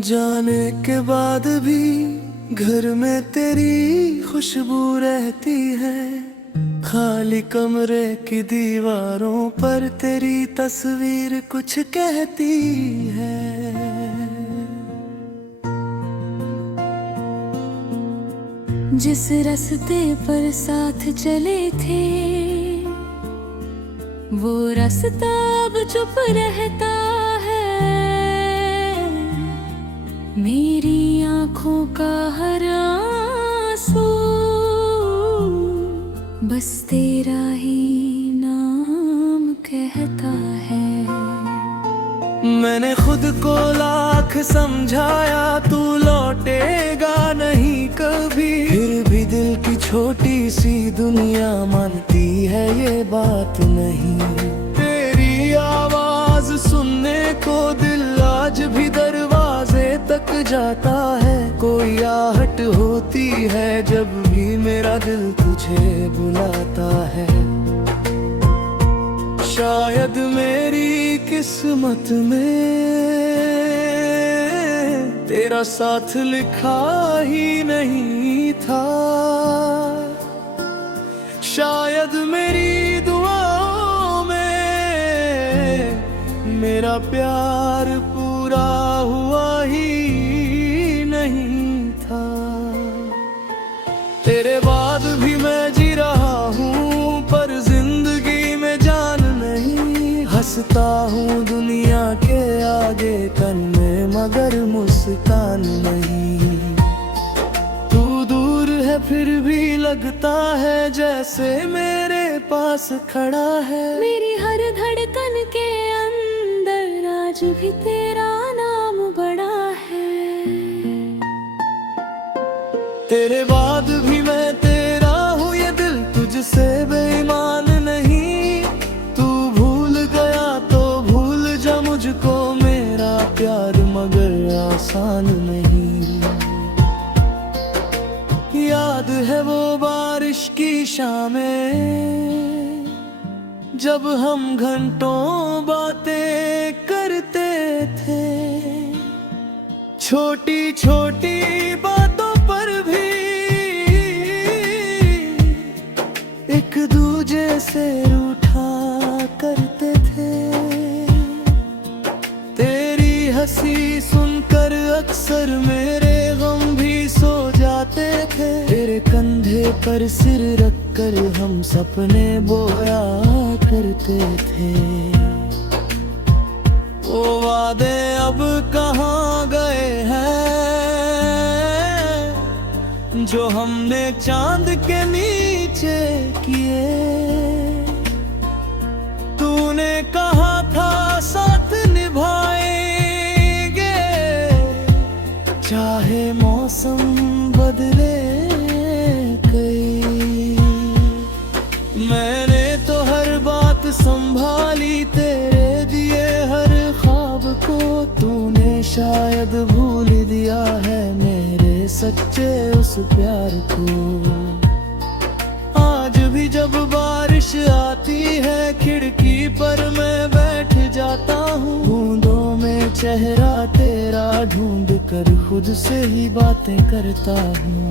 जाने के बाद भी घर में तेरी खुशबू रहती है। खाली कमरे की दीवारों पर तेरी तस्वीर कुछ कहती है। जिस रास्ते पर साथ चले थे वो रास्ता अब चुप रहता है। मेरी आँखों का हर आंसू बस तेरा ही नाम कहता है। मैंने खुद को लाख समझाया तू लौटेगा नहीं कभी, फिर भी दिल की छोटी सी दुनिया मानती है ये बात नहीं। तेरी आवाज सुनने को दिल आज भी दरवाजे तक जाता है। कोई आहट होती है जब भी मेरा दिल तुझे बुलाता है। शायद मेरी किस्मत में तेरा साथ लिखा ही नहीं था। शायद मेरी दुआओं में मेरा प्यार पूरा हुआ ही नहीं था। तेरे बाद भी मैं जी रहा हूँ पर जिंदगी में जान नहीं। हंसता हूँ दुनिया के आगे तन में मगर मुस्कान नहीं। तू दूर है फिर भी लगता है जैसे मेरे पास खड़ा है। मेरी हर धड़कन के अंदर आज भी तेरा नाम बड़ा है। तेरे बाद भी मैं तेरा हूँ ये दिल तुझसे बेईमान नहीं। तू भूल गया तो भूल जा मुझको मेरा प्यार मगर आसान नहीं। याद है वो बारिश की शामें जब हम घंटों बातें करते थे। छोटी छोटी बातों पर भी एक दूजे से रूठा करते थे। तेरी हंसी सुनकर अक्सर मेरे गम भी सो जाते थे। तेरे कंधे पर सिर रखकर हम सपने बोया करते थे। वो वादे अब कहाँ गए हैं जो हमने चांद के नीचे किए। तूने कहा था साथ निभाएंगे चाहे मौसम बदले कई। मैंने तो हर बात संभाली तेरे दिए हर ख्वाब को। तूने शायद भूल दिया है मेरे सच्चे उस प्यार को। आज भी जब बारिश आती है खिड़की पर मैं बैठ जाता हूँ। बूंदों में चेहरा तेरा ढूंढ कर खुद से ही बातें करता हूँ।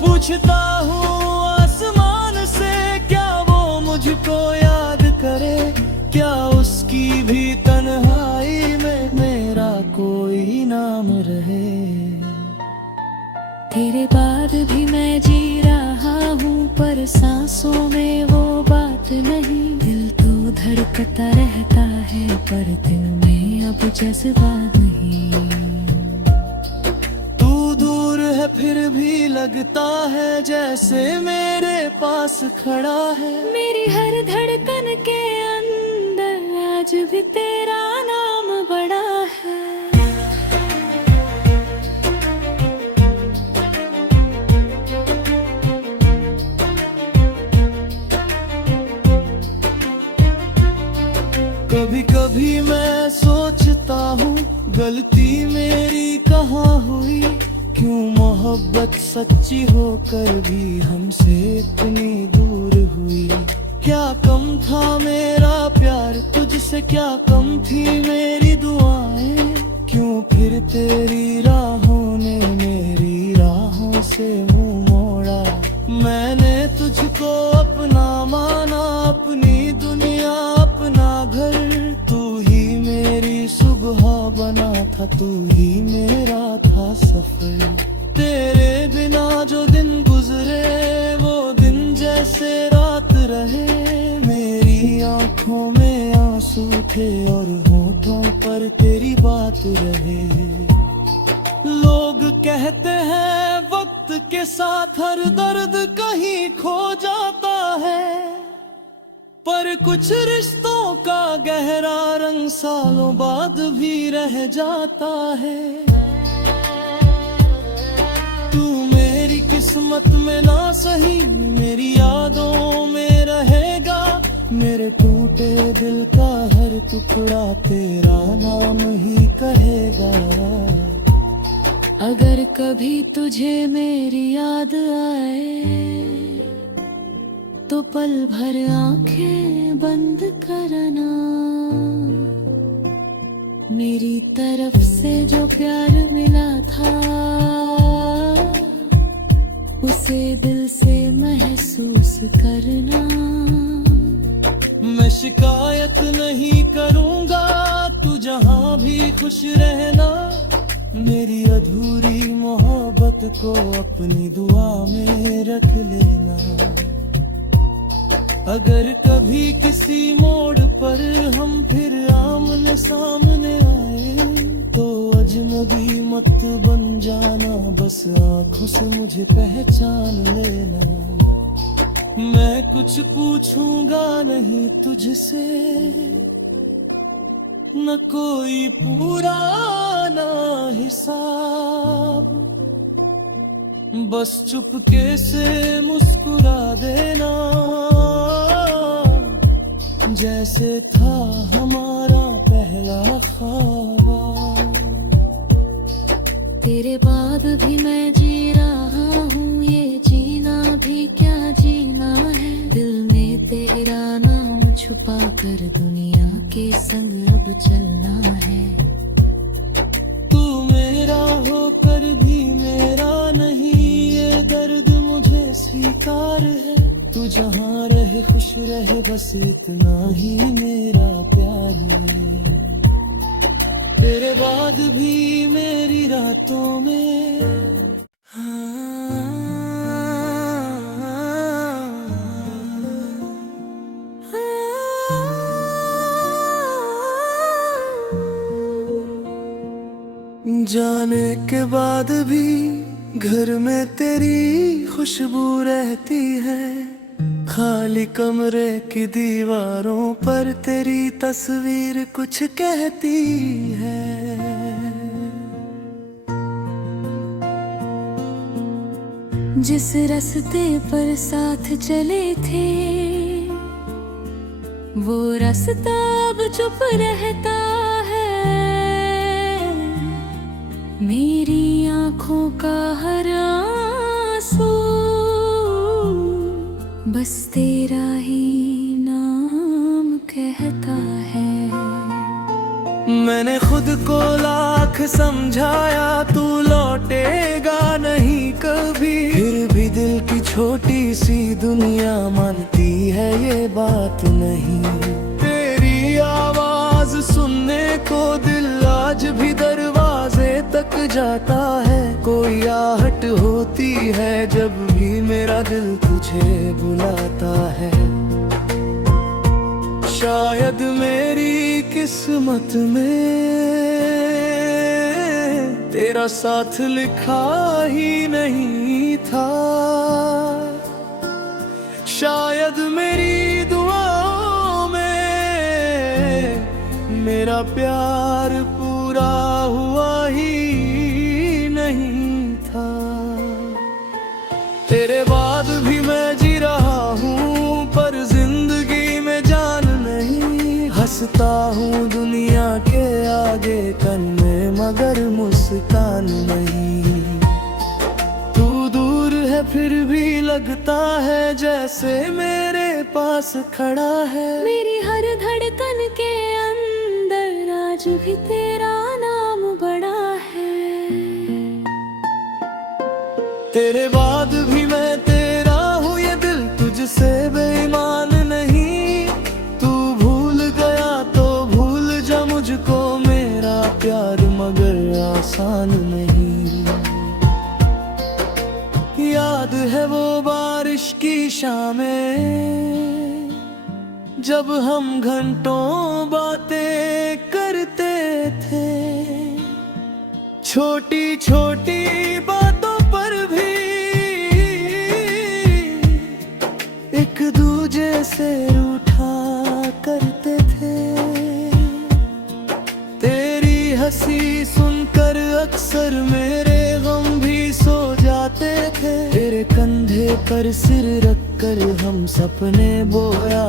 पूछता हूँ आसमान से क्या वो मुझको याद करे। क्या उसकी भी तन्हाई में मेरा कोई नाम रहे। तेरे बाद भी मैं जी रहा हूँ पर सांसों में वो बात नहीं। दिल तो धड़कता रहता है पर दिल में अब जज्बात नहीं। तू दूर है फिर भी लगता है जैसे मेरे पास खड़ा है। मेरी हर धड़कन के अंदर आज भी तेरा नाम बड़ा है। कभी कभी मैं सोचता हूँ गलती मेरी कहाँ हुई। क्यों मोहब्बत सच्ची होकर भी हमसे इतनी दूर हुई। क्या कम था मेरा प्यार तुझसे, क्या कम थी मेरी दुआएं, क्यों फिर तेरी राहों ने मेरी राहों से मुंह मोड़ा। मैंने तुझको अपना माना, अपनी दुनिया अपना घर, तू ही मेरी सुबह बना था, तू ही मेरा था सफर। तेरे बिना जो दिन गुजरे वो दिन जैसे रात रहे, मेरी आंखों में आंसू थे और होठों पर तेरी बात रहे। लोग कहते हैं वक्त के साथ हर दर्द कहीं खो जाता है, पर कुछ रिश्तों का गहरा रंग सालों बाद भी रह जाता है। तू मेरी किस्मत में ना सही मेरी यादों में रहेगा, मेरे टूटे दिल का हर टुकड़ा तेरा नाम ही कहेगा। अगर कभी तुझे मेरी याद आए तो पल भर आंखें बंद करना, मेरी तरफ से जो प्यार मिला था उसे दिल से महसूस करना। मैं शिकायत नहीं करूंगा, तू जहां भी खुश रहना, मेरी अधूरी मोहब्बत को अपनी दुआ में रख लेना। अगर कभी किसी मोड़ पर हम फिर आमने सामने आए तो अजनबी मत बन जाना, बस आंखों से मुझे पहचान लेना। मैं कुछ पूछूंगा नहीं तुझसे, न कोई पुराना हिसाब, बस चुपके से मुस्कुरा देना, जैसे था हमारा पहला ख्वाब। तेरे बाद भी मैं जी रहा हूँ, ये जीना भी क्या जीना है, दिल में तेरा नाम छुपा कर दुनिया के संग अब चलना है। तू मेरा होकर भी मेरा नहीं, ये दर्द मुझे स्वीकार है। तू जहाँ रहे खुश रहे, बस इतना ही मेरा प्यार है। तेरे बाद भी मेरी रातों में जाने के बाद भी घर में तेरी खुशबू रहती है, खाली कमरे की दीवारों पर तेरी तस्वीर कुछ कहती है। जिस रास्ते पर साथ चले थे वो रास्ता अब चुप रहता है, मेरी आंखों का हर आंसू बस तेरा ही नाम कहता है। मैंने खुद को लाख समझाया तू लौटेगा नहीं कभी, फिर भी दिल की छोटी सी दुनिया मानती है ये बात नहीं। तेरी आवाज सुनने को दिल आज भी दरवाजे तक जाता है, कोई आहट होती है जब भी मेरा दिल तुझे बुलाता है। शायद मेरी किस्मत में तेरा साथ लिखा ही नहीं था, शायद मेरी दुआओं में मेरा प्यार पूरा हुआ ही नहीं था। तेरे बाद भी मैं जी रहा हूँ पर जिंदगी में जान नहीं, हंसता हूँ दुनिया के आगे तन में मगर मुस्कान नहीं। फिर भी लगता है जैसे मेरे पास खड़ा है। मेरी हर धड़कन के अंदर आज भी तेरा नाम बड़ा है। तेरे बाद भी मैं तेरा हूँ, ये दिल तुझसे बेईमान नहीं। तू भूल गया तो भूल जा मुझको, मेरा प्यार मगर आसान नहीं। याद है वो बारिश की शामें, जब हम घंटों बातें करते थे। छोटी छोटी बातों पर भी एक दूजे से रूठा करते थे। तेरी हंसी सुनकर अक्सर मेरे गम भी सो जाते थे। तेरे कंधे पर सिर रखकर हम सपने बोया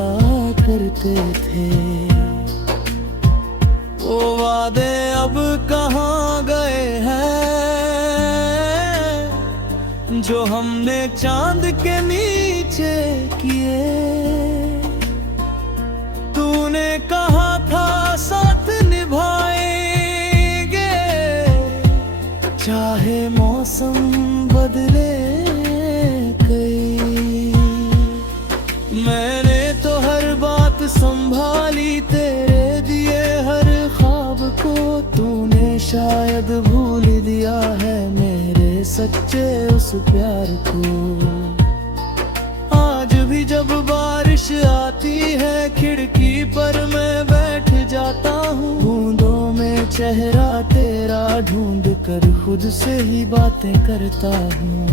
करते थे। वो वादे अब कहाँ गए हैं, जो हमने चांद के नीचे किए। तूने कहा था साथ निभाएंगे, चाहे मौसम बदले कई। मैंने तो हर बात संभाली, तेरे दिए हर ख्वाब को तूने शायद भूल दिया है, मेरे सच्चे उस प्यार को। आज भी जब बारिश आती है खिड़की पर मैं बैठ जाता हूँ। बूंदों में चेहरा तेरा ढूंढ कर खुद से ही बातें करता हूँ।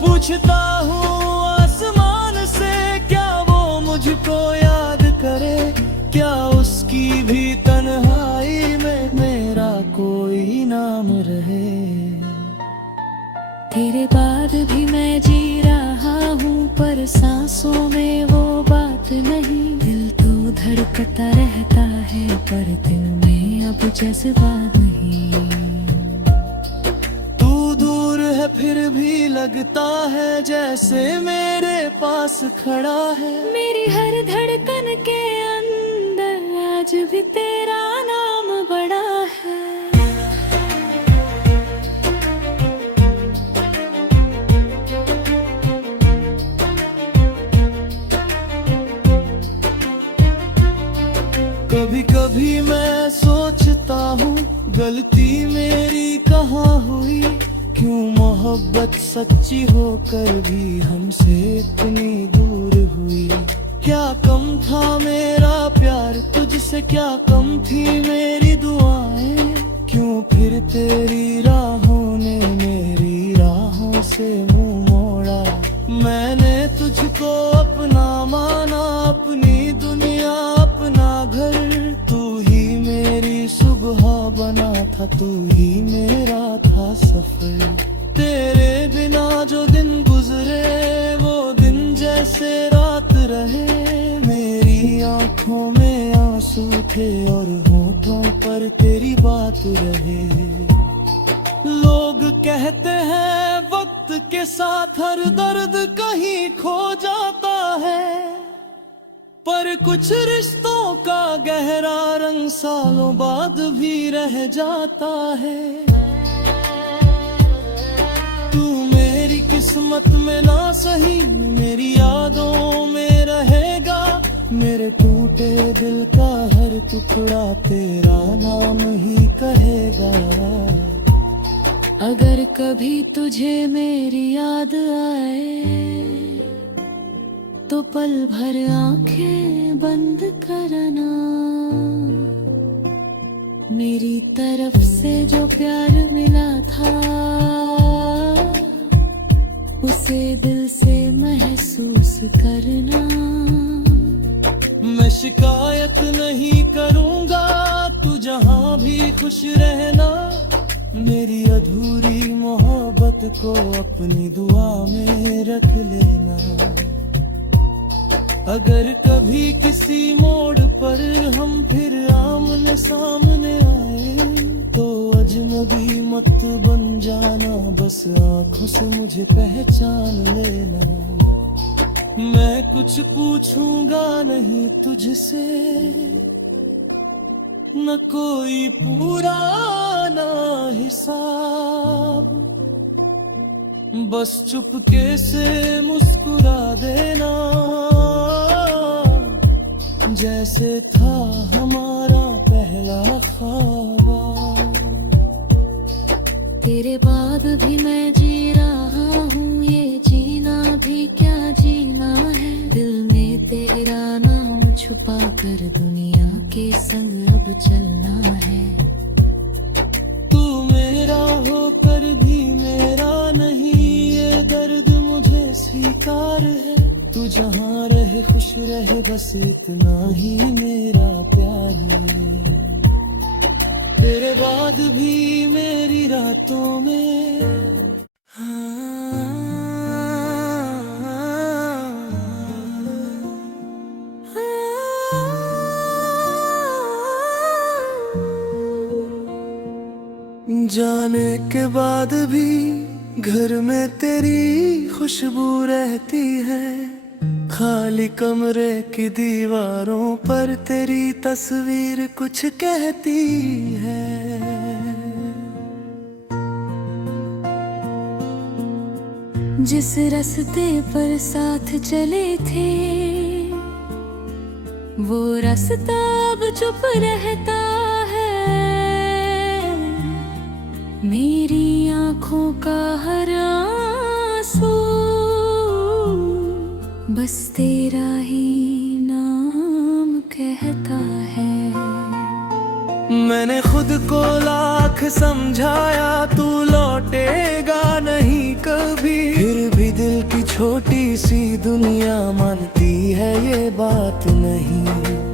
पूछता हूँ आसमान से क्या वो मुझको याद करे, क्या उसकी भी तन्हाई में मेरा कोई नाम रहे। तेरे बाद भी मैं जी रहा हूँ, पर सांसों में वो बात नहीं। दिल तो धड़कता रहता है, पर दिल में अब जज्बात नहीं। तू दूर है फिर भी लगता है जैसे मेरे पास खड़ा है। मेरी हर धड़कन के अंदर आज भी तेरा नाम बड़ा है। कभी कभी मैं सोचता हूँ गलती मेरी कहाँ हुई, क्यों मोहब्बत सच्ची होकर भी हमसे इतनी दूर हुई। क्या कम था मेरा प्यार तुझसे, क्या कम थी मेरी दुआएं, क्यों फिर तेरी राहों ने मेरी राहों से मुंह मोड़ा। मैंने तुझको अपना माना, अपनी दुनिया अपना घर। तू ही मेरी सुबह बना था, तू ही मेरा था सफर। तेरे बिना जो दिन गुजरे वो दिन जैसे रात रहे। मेरी आंखों में आंसू थे और होठों पर तेरी बात रहे। लोग कहते हैं वक्त के साथ हर दर्द कहीं खो जाता है, पर कुछ रिश्तों का गहरा रंग सालों बाद भी रह जाता है। तू मेरी किस्मत में ना सही मेरी यादों में रहेगा। मेरे टूटे दिल का हर टुकड़ा तेरा नाम ही कहेगा। अगर कभी तुझे मेरी याद आए तो पल भर आंखें बंद करना। मेरी तरफ से जो प्यार मिला था उसे दिल से महसूस करना। मैं शिकायत नहीं करूँगा, तू जहाँ भी खुश रहना। मेरी अधूरी मोहब्बत को अपनी दुआ में रख लेना। अगर कभी किसी मोड़ पर हम फिर आमने सामने आए तो अजनबी मत बन जाना, बस आंखों से मुझे पहचान लेना। मैं कुछ पूछूंगा नहीं तुझसे, न कोई पुराना हिसाब, बस चुपके से मुस्कुरा देना, जैसे था हमारा पहला ख्वाब। तेरे बाद भी मैं जी रहा हूँ, ये जीना भी क्या जीना है। दिल में तेरा नाम छुपा कर दुनिया के संग अब चलना है। तू मेरा होकर भी मेरा नहीं, ये दर्द मुझे स्वीकार है। तू जहाँ रहे खुश रहे, बस इतना ही मेरा प्यार है। तेरे बाद भी मेरी रातों में जाने के बाद भी घर में तेरी खुशबू रहती है। खाली कमरे की दीवारों पर तेरी तस्वीर कुछ कहती है। जिस रास्ते पर साथ चले थे, वो रास्ता अब चुप रहता है। मेरी आँखों का हर आंसू बस तेरा ही नाम कहता है। मैंने खुद को लाख समझाया, तू लौटेगा नहीं कभी। फिर भी दिल की छोटी सी दुनिया मानती है ये बात नहीं।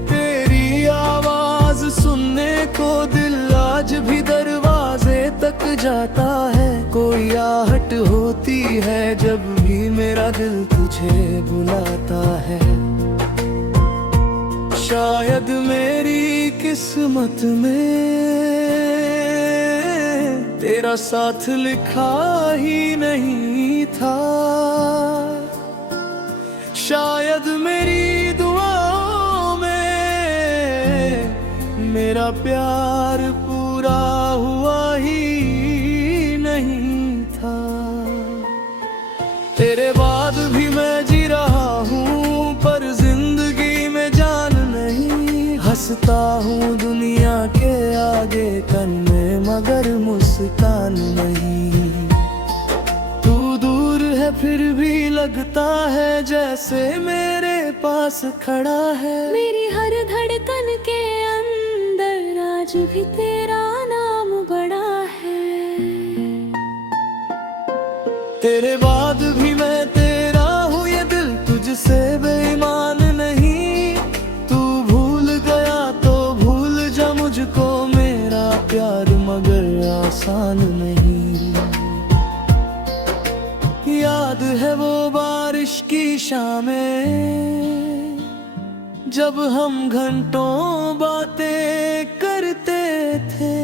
तेरी आवाज सुनने को दिल आज भी दरवाजे तक जाता है। कोई आहट होती है जब भी मेरा दिल तुझे बुलाता है। शायद मेरी किस्मत में तेरा साथ लिखा ही नहीं था। शायद मेरी दुआओं में मेरा प्यार पूरा हुआ ही नहीं था। तेरे बाद भी मैं जी रहा हूँ, पर जिंदगी में जान नहीं। हंसता हूँ दुनिया के आगे कन्ने, मगर मुस्कान नहीं। तू दूर है फिर भी लगता है जैसे मेरे पास खड़ा है। मेरी हर धड़कन के अंदर आज भी तेरा नाम बड़ा है। तेरे बाद भी मैं तेरा हूँ, ये दिल तुझसे बेईमान नहीं। तू भूल गया तो भूल जा मुझको, मेरा प्यार मगर आसान नहीं। याद है वो बारिश की शामें, जब हम घंटों बातें करते थे।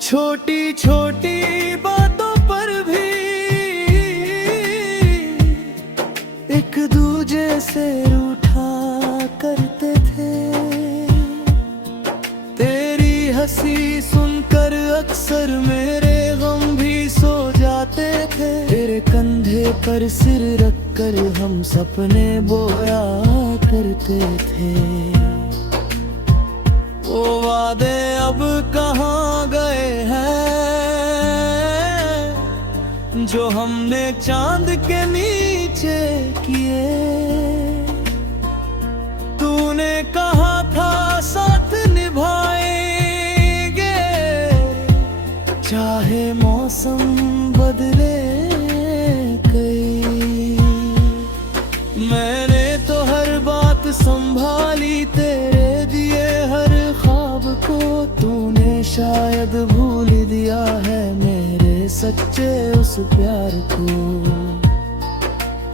छोटी छोटी बातों पर भी एक दूजे से रूठा करते थे। तेरी हंसी सुनकर अक्सर मेरे गम भी सो जाते थे। तेरे कंधे पर सिर रखकर हम सपने बोया करते थे। वो वादे अब कहाँ गए हैं जो हमने चांद के नीचे किए। तूने कहा था साथ निभाएंगे, चाहे मौसम बदले कई। मैंने तो हर बात संभाली, तेरे दिए हर ख्वाब को तूने शायद भूल दिया है मेरे सच्चे उस प्यार को।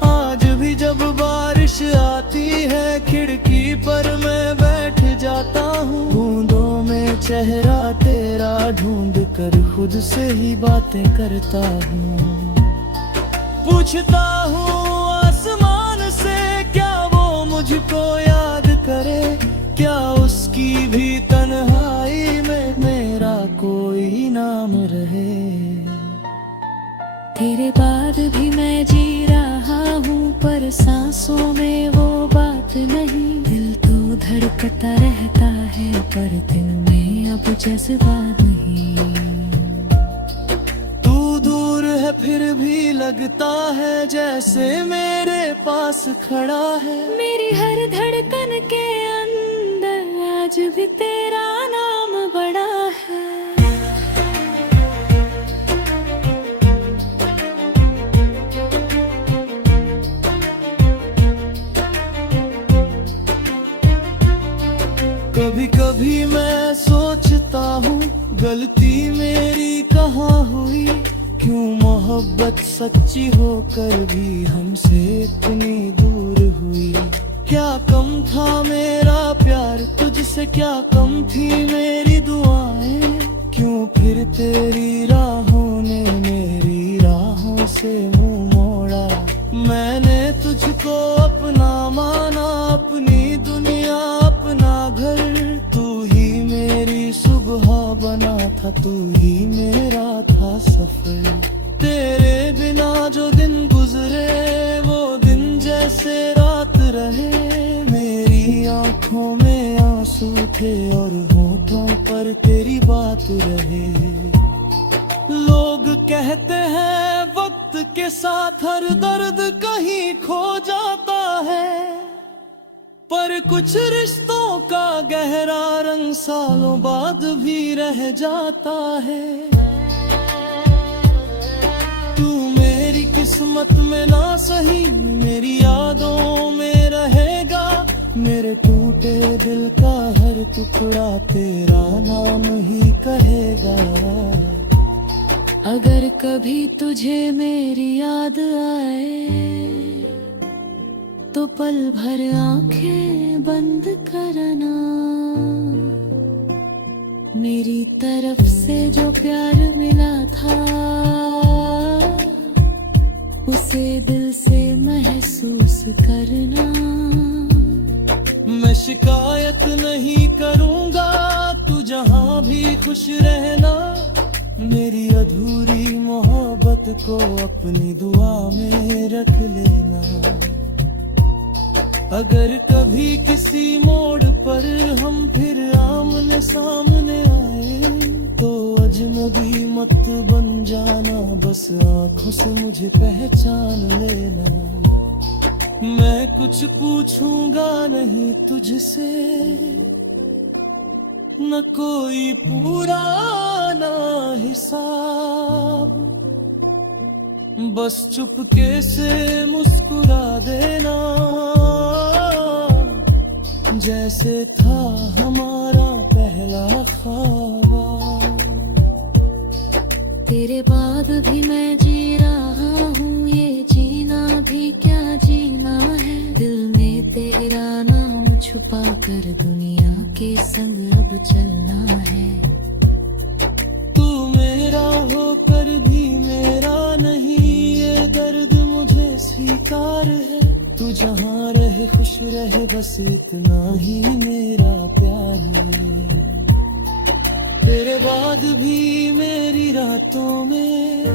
आज भी जब बारिश आती है खिड़की पर मैं बैठ जाता हूँ, बूंदों में चेहरा तेरा ढूंढ कर खुद से ही बातें करता हूँ। पूछता हूँ आसमान से क्या वो मुझको याद करे, क्या उसकी भी तन्हाई में मेरा कोई नाम रहे। तेरे बाद भी मैं जी रहा हूँ पर सांसों में वो बात नहीं, दिल तो धड़कता रहता है पर दिल में अब जज्बात नहीं। तू दूर है फिर भी लगता है जैसे मेरे पास खड़ा है, मेरी हर धड़कन के अंदर आज भी तेरा नाम बड़ा है। कभी कभी मैं सोचता हूँ गलती मेरी कहाँ हुई, क्यों मोहब्बत सच्ची होकर भी हमसे इतनी दूर हुई। क्या कम था मेरा प्यार तुझसे, क्या कम थी मेरी दुआएं, क्यों फिर तेरी राहों ने मेरी राहों से मुंह मोड़ा। मैंने तुझको अपना माना, अपनी दुनिया अपना घर, तू ही मेरी सुबह बना था, तू ही मेरा था सफर। तेरे बिना जो दिन गुजरे वो दिन जैसे रात रहे, मेरी आंखों में आंसू थे और होठों पर तेरी बात रहे। लोग कहते हैं वक्त के साथ हर दर्द कहीं खो जाता है, पर कुछ रिश्तों का गहरा रंग सालों बाद भी रह जाता है। तू मेरी किस्मत में ना सही मेरी यादों में रहेगा, मेरे टूटे दिल का हर टुकड़ा तेरा नाम ही कहेगा। अगर कभी तुझे मेरी याद आए तो पल भर आंखें बंद करना, मेरी तरफ से जो प्यार मिला था उसे दिल से महसूस करना। मैं शिकायत नहीं करूँगा, तू जहाँ भी खुश रहना, मेरी अधूरी मोहब्बत को अपनी दुआ में रख लेना। अगर कभी किसी मोड़ पर हम फिर आमने सामने आए तो अजनबी मत बन जाना, बस आंखों से मुझे पहचान लेना। मैं कुछ पूछूंगा नहीं तुझसे, न कोई पुराना हिसाब, बस चुपके से मुस्कुरा देना, जैसे था हमारा पहला ख्वाब। तेरे बाद भी मैं जी रहा हूँ, ये जीना भी क्या जीना है, दिल में तेरा नाम छुपा कर दुनिया के संग अब चलना है। तू मेरा होकर भी मेरा नहीं, ये दर्द मुझे स्वीकार है। तू जहाँ रहे खुश रहे बस इतना ही मेरा प्यार है। तेरे बाद भी मेरी रातों में